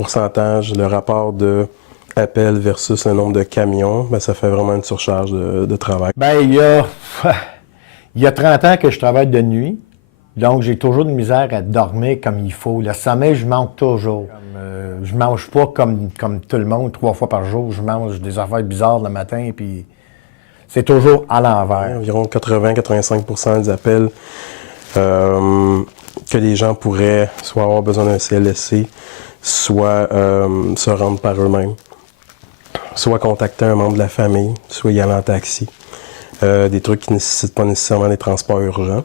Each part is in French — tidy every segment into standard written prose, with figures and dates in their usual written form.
pourcentage, le rapport de appels versus le nombre de camions, ben, ça fait vraiment une surcharge de travail. Bien, il y a 30 ans que je travaille de nuit, donc j'ai toujours de misère à dormir comme il faut. Le sommeil, je manque toujours. Je mange pas comme tout le monde, 3 fois par jour. Je mange des affaires bizarres le matin, puis c'est toujours à l'envers. Environ 80-85% des appels que les gens pourraient soit avoir besoin d'un CLSC, soit se rendre par eux-mêmes, soit contacter un membre de la famille, soit y aller en taxi. Des trucs qui ne nécessitent pas nécessairement des transports urgents.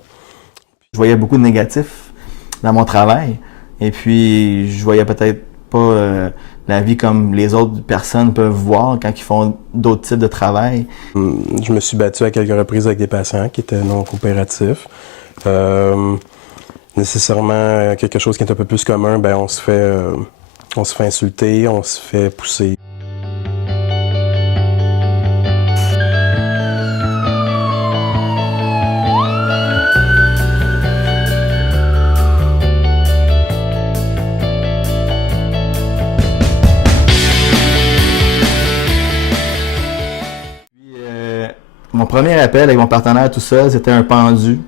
Je voyais beaucoup de négatifs dans mon travail et puis je voyais peut-être pas la vie comme les autres personnes peuvent voir quand ils font d'autres types de travail. Je me suis battu à quelques reprises avec des patients qui étaient non coopératifs. Nécessairement quelque chose qui est un peu plus commun, ben on se fait insulter, on se fait pousser. Mon premier appel avec mon partenaire tout seul, c'était un pendu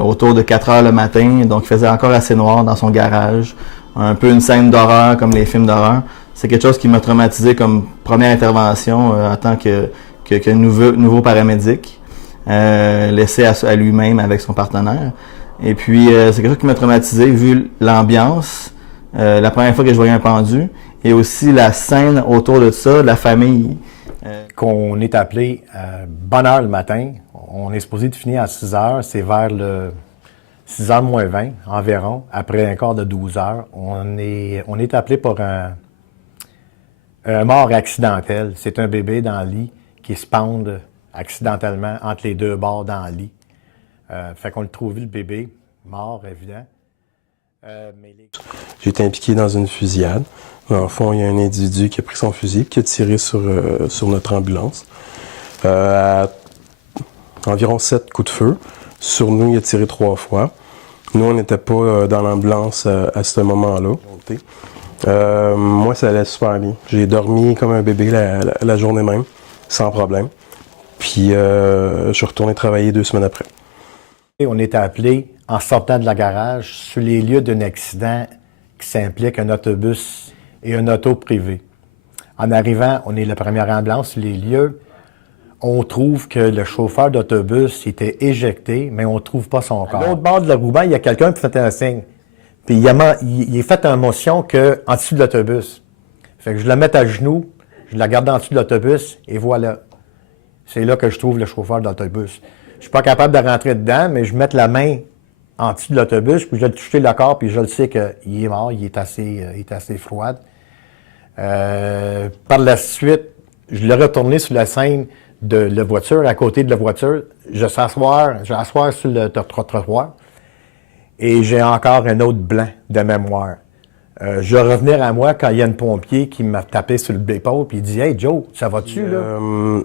autour de 4 heures le matin. Donc, il faisait encore assez noir dans son garage. Un peu une scène d'horreur comme les films d'horreur. C'est quelque chose qui m'a traumatisé comme première intervention en tant que nouveau paramédic, laissé à lui-même avec son partenaire. Et puis, c'est quelque chose qui m'a traumatisé vu l'ambiance, la première fois que je voyais un pendu, et aussi la scène autour de ça, la famille. Qu'on est appelé à bonne heure le matin. On est supposé de finir à 6 heures. C'est vers le 6 h moins 20 environ. Après un quart de 12 heures, on est appelé pour un mort accidentel. C'est un bébé dans le lit qui se pende accidentellement entre les deux bords dans le lit. Fait qu'on le trouve, le bébé, mort, évident. J'ai été impliqué dans une fusillade. Dans le fond, il y a un individu qui a pris son fusil, qui a tiré sur notre ambulance. À environ 7 coups de feu. Sur nous, il a tiré 3 fois. Nous, on n'était pas dans l'ambulance à ce moment-là. Moi, ça allait super bien. J'ai dormi comme un bébé la journée même, sans problème. Puis, je suis retourné travailler 2 semaines après. On est appelé, en sortant de la garage, sur les lieux d'un accident qui s'implique un autobus et un auto privé. En arrivant, on est la première ambulance sur les lieux. On trouve que le chauffeur d'autobus était éjecté, mais on ne trouve pas son corps. À l'autre bord de la Rouban, il y a quelqu'un qui fait un signe. Puis il est fait en motion en dessous de l'autobus. Fait que je la mets à genoux, je la garde en dessous de l'autobus, et voilà. C'est là que je trouve le chauffeur d'autobus. Je suis pas capable de rentrer dedans, mais je mets la main en dessous de l'autobus, puis je vais le toucher le corps, puis je le sais qu'il est mort, il est assez froid. Par la suite, je l'ai retourné sur la scène de la voiture, à côté de la voiture. Je vais asseoir sur le trottoir, et j'ai encore un autre blanc de mémoire. Je vais revenir à moi quand il y a un pompier qui m'a tapé sur l'épaule puis il dit « Hey Joe, ça va-tu là? »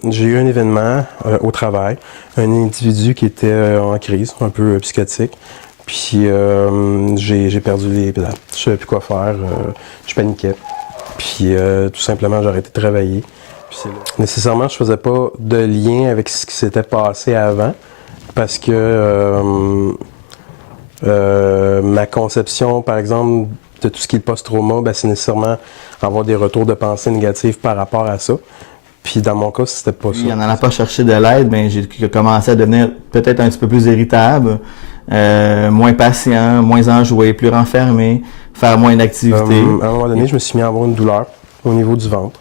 J'ai eu un événement au travail, un individu qui était en crise, un peu psychotique, puis j'ai perdu les pédales. Je savais plus quoi faire, je paniquais, puis tout simplement j'ai arrêté de travailler. Puis nécessairement, je faisais pas de lien avec ce qui s'était passé avant, parce que ma conception, par exemple, de tout ce qui est post-trauma, ben, c'est nécessairement avoir des retours de pensée négatives par rapport à ça. Puis dans mon cas, c'était pas ça. Il n'en a pas cherché de l'aide, mais j'ai commencé à devenir peut-être un petit peu plus irritable, moins patient, moins enjoué, plus renfermé, faire moins d'activités. À un moment donné, je me suis mis à avoir une douleur au niveau du ventre,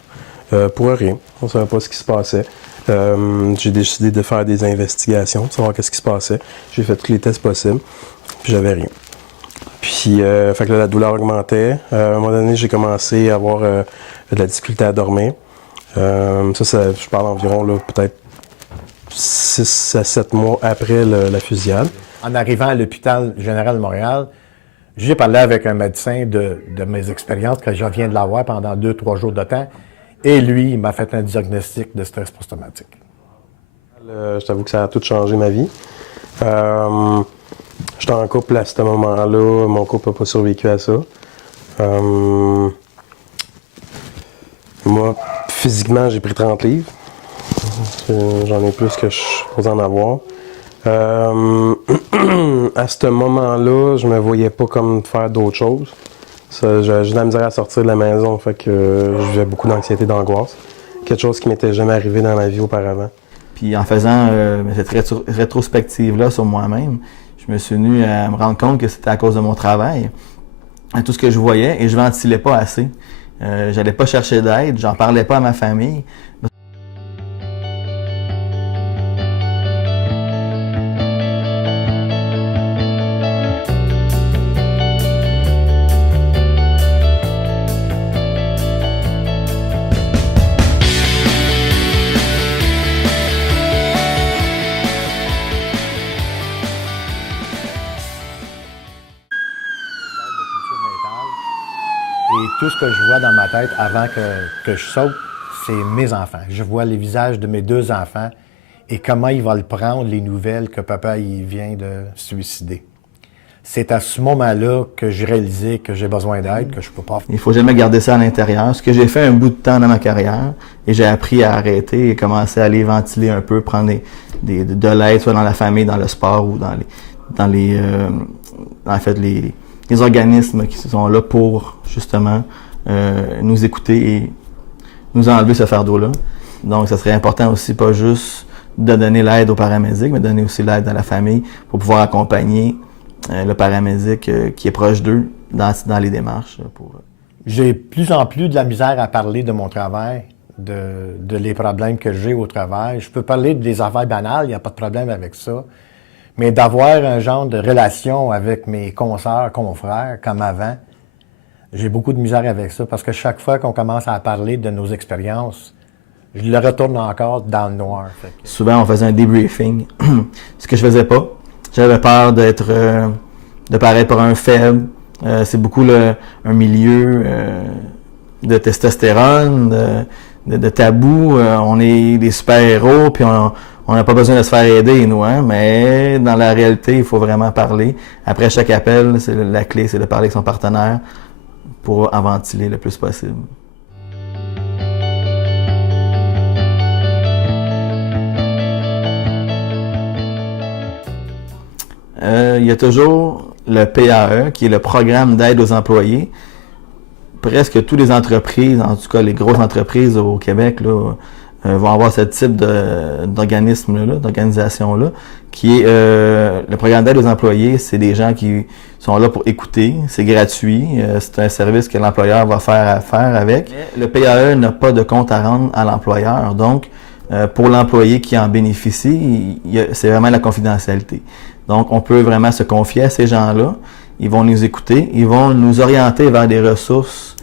pour rien. On ne savait pas ce qui se passait. J'ai décidé de faire des investigations, de savoir qu'est-ce qui se passait. J'ai fait tous les tests possibles, puis j'avais rien. Puis, fait que là, la douleur augmentait. À un moment donné, j'ai commencé à avoir de la difficulté à dormir. Je parle environ peut-être 6 à 7 mois après la fusillade. En arrivant à l'hôpital général de Montréal, j'ai parlé avec un médecin de mes expériences, que je viens de l'avoir pendant 2-3 jours de temps. Et lui, il m'a fait un diagnostic de stress post-traumatique. Je t'avoue que ça a tout changé ma vie. J'étais en couple à ce moment-là. Mon couple n'a pas survécu à ça. Moi, physiquement, j'ai pris 30 livres. J'en ai plus que je suis en avoir. À ce moment-là, je me voyais pas comme faire d'autres choses. J'ai de la misère à sortir de la maison, fait que j'avais beaucoup d'anxiété, d'angoisse. Quelque chose qui m'était jamais arrivé dans ma vie auparavant. Puis en faisant cette rétrospective-là sur moi-même, je me suis venu à me rendre compte que c'était à cause de mon travail, à tout ce que je voyais, et je ventilais pas assez. J'allais pas chercher d'aide, j'en parlais pas à ma famille. Et tout ce que je vois dans ma tête avant que je saute, c'est mes enfants. Je vois les visages de mes 2 enfants et comment ils vont le prendre, les nouvelles que papa il vient de se suicider. C'est à ce moment-là que j'ai réalisé que j'ai besoin d'aide, que je peux pas. Il faut jamais garder ça à l'intérieur. Ce que j'ai fait un bout de temps dans ma carrière, et j'ai appris à arrêter et commencer à aller ventiler un peu, prendre de l'aide, soit dans la famille, dans le sport ou les organismes qui sont là pour justement nous écouter et nous enlever ce fardeau-là. Donc, ça serait important aussi, pas juste de donner l'aide aux paramédics, mais donner aussi l'aide à la famille pour pouvoir accompagner le paramédic qui est proche d'eux dans les démarches. J'ai plus en plus de la misère à parler de mon travail, de les problèmes que j'ai au travail. Je peux parler des affaires banales, il n'y a pas de problème avec ça. Mais d'avoir un genre de relation avec mes consoeurs, confrères, comme avant, j'ai beaucoup de misère avec ça, parce que chaque fois qu'on commence à parler de nos expériences, je le retourne encore dans le noir. Souvent, on faisait un debriefing, ce que je faisais pas. J'avais peur de paraître pour un faible. C'est beaucoup un milieu de testostérone, de tabou. On est des super-héros, puis on n'a pas besoin de se faire aider, nous, hein, mais dans la réalité, il faut vraiment parler. Après chaque appel, la clé, c'est de parler avec son partenaire pour en ventiler le plus possible. Il y a toujours le PAE, qui est le programme d'aide aux employés. Presque toutes les entreprises, en tout cas les grosses entreprises au Québec, là, vont avoir ce type d'organisme-là, d'organisation-là, qui est le programme d'aide aux employés. C'est des gens qui sont là pour écouter, c'est gratuit, c'est un service que l'employeur va faire affaire avec. Mais le PAE n'a pas de compte à rendre à l'employeur, donc pour l'employé qui en bénéficie, c'est vraiment la confidentialité. Donc on peut vraiment se confier à ces gens-là, ils vont nous écouter, ils vont nous orienter vers des ressources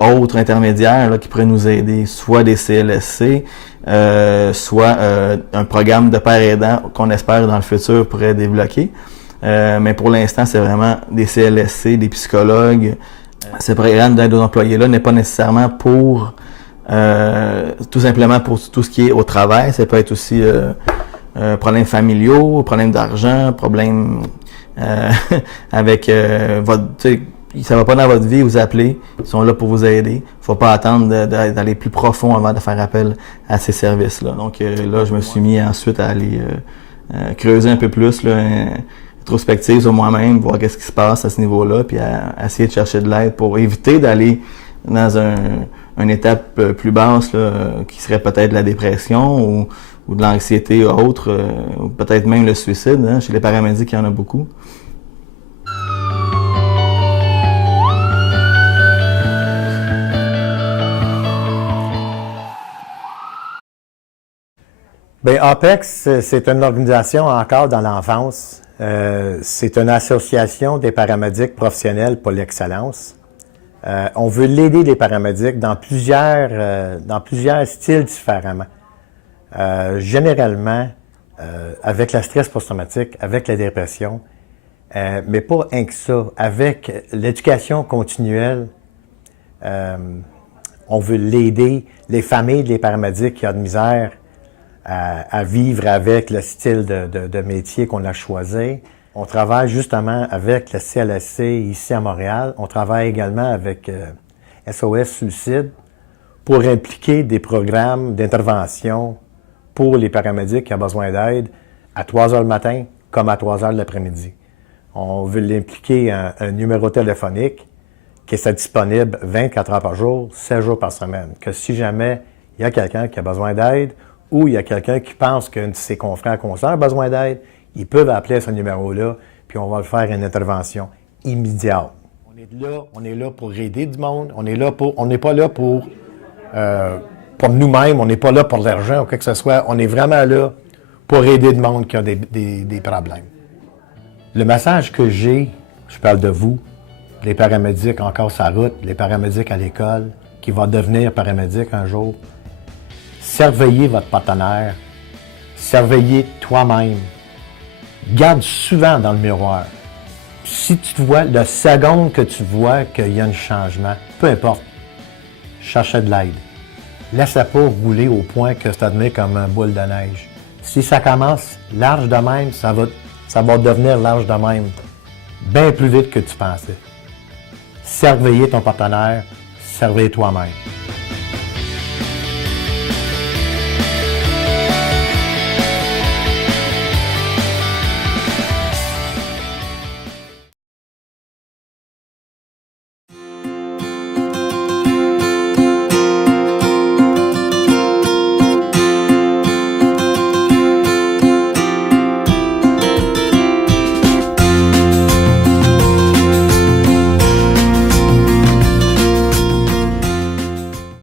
autres intermédiaires là, qui pourraient nous aider, soit des CLSC, soit un programme de père aidant qu'on espère dans le futur pourrait débloquer. Mais pour l'instant, c'est vraiment des CLSC, des psychologues. Ce programme d'aide aux employés-là n'est pas nécessairement pour tout simplement pour tout ce qui est au travail. Ça peut être aussi problèmes familiaux, problèmes d'argent, problèmes avec votre... Ça va pas dans votre vie, vous appelez, ils sont là pour vous aider. Faut pas attendre d'aller plus profond avant de faire appel à ces services-là. Donc là, je me suis mis ensuite à aller creuser un peu plus, là, rétrospective sur moi-même, voir qu'est-ce qui se passe à ce niveau-là, puis à essayer de chercher de l'aide pour éviter d'aller dans une étape plus basse, là, qui serait peut-être la dépression ou de l'anxiété autre, ou peut-être même le suicide. Hein. Chez les paramédics, il y en a beaucoup. Bien, APEX, c'est une organisation encore dans l'enfance. C'est une association des paramédics professionnels pour l'excellence. On veut l'aider les paramédics dans plusieurs styles différemment. Généralement, avec le stress post-traumatique, avec la dépression, mais pas rien que ça. Avec l'éducation continuelle, on veut l'aider, les familles des paramédics qui ont de misère à vivre avec le style de métier qu'on a choisi. On travaille justement avec le CLSC ici à Montréal. On travaille également avec SOS Suicide pour impliquer des programmes d'intervention pour les paramédics qui ont besoin d'aide à 3 heures le matin comme à 3 heures l'après-midi. On veut l'impliquer un numéro téléphonique qui est disponible 24 heures par jour, 7 jours par semaine. Que si jamais il y a quelqu'un qui a besoin d'aide ou il y a quelqu'un qui pense qu'un de ses confrères consoeurs a besoin d'aide, ils peuvent appeler ce numéro-là, puis on va le faire une intervention immédiate. On est là pour aider du monde. On n'est pas là pour nous-mêmes. On n'est pas là pour l'argent ou quoi que ce soit. On est vraiment là pour aider du monde qui a des problèmes. Le message que j'ai, je parle de vous, les paramédics encore sur la route, les paramédics à l'école, qui vont devenir paramédics un jour. Surveillez votre partenaire. Surveillez toi-même. Garde souvent dans le miroir. Si tu te vois, la seconde que tu vois qu'il y a un changement, peu importe, cherchez de l'aide. Laisse-la pas rouler au point que ça devient comme un boule de neige. Si ça commence large de même, ça va devenir large de même, bien plus vite que tu pensais. Surveillez ton partenaire, surveillez toi-même.